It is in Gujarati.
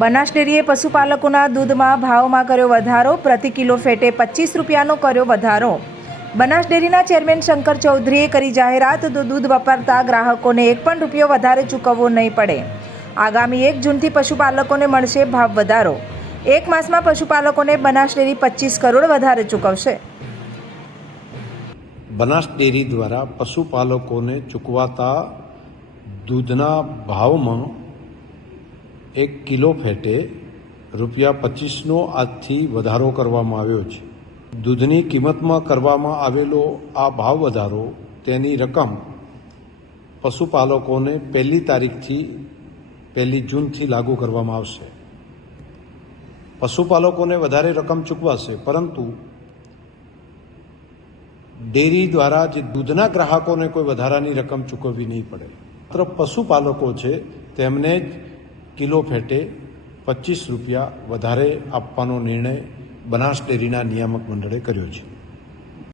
બનાસ ડેરીએ પશુપાલકોના દૂધમાં ભાવમાં કર્યો વધારો. પ્રતિ કિલો ફેટે 25 રૂપિયાનો કર્યો વધારો. બનાસ ડેરીના ચેરમેન શંકર ચૌધરીએ કરી જાહેરાત. દૂધ વાપરતા ગ્રાહકોને એક પણ રૂપિયો વધારે ચૂકવવો નહીં પડે. આગામી 1 જૂનથી પશુપાલકોને મળશે ભાવ વધારો. એક માસમાં પશુપાલકોને બનાસ ડેરી 25 કરોડ વધારે ચૂકવશે. બનાસ ડેરી દ્વારા પશુપાલકોને ચૂકવાતા દૂધના ભાવમાં 1 કિલો ફેટે ₹25નો આજથી વધારો કરવામાં આવ્યો છે. દૂધની કિંમતમાં કરવામાં આવેલો આ ભાવ વધારો તેની રકમ પશુપાલકોને 1 તારીખથી 1 જૂનથી લાગુ કરવામાં આવશે. પશુપાલકોને વધારે રકમ ચૂકવાશે, પરંતુ ડેરી દ્વારા જે દૂધના ગ્રાહકોને કોઈ વધારાની રકમ ચૂકવવી નહીં પડે. માત્ર પશુપાલકો છે તેમને જ કિલો ફેટે 25 રૂપિયા વધારે આપવાનો નિર્ણય બનાસ ડેરીના નિયામક મંડળે કર્યો છે.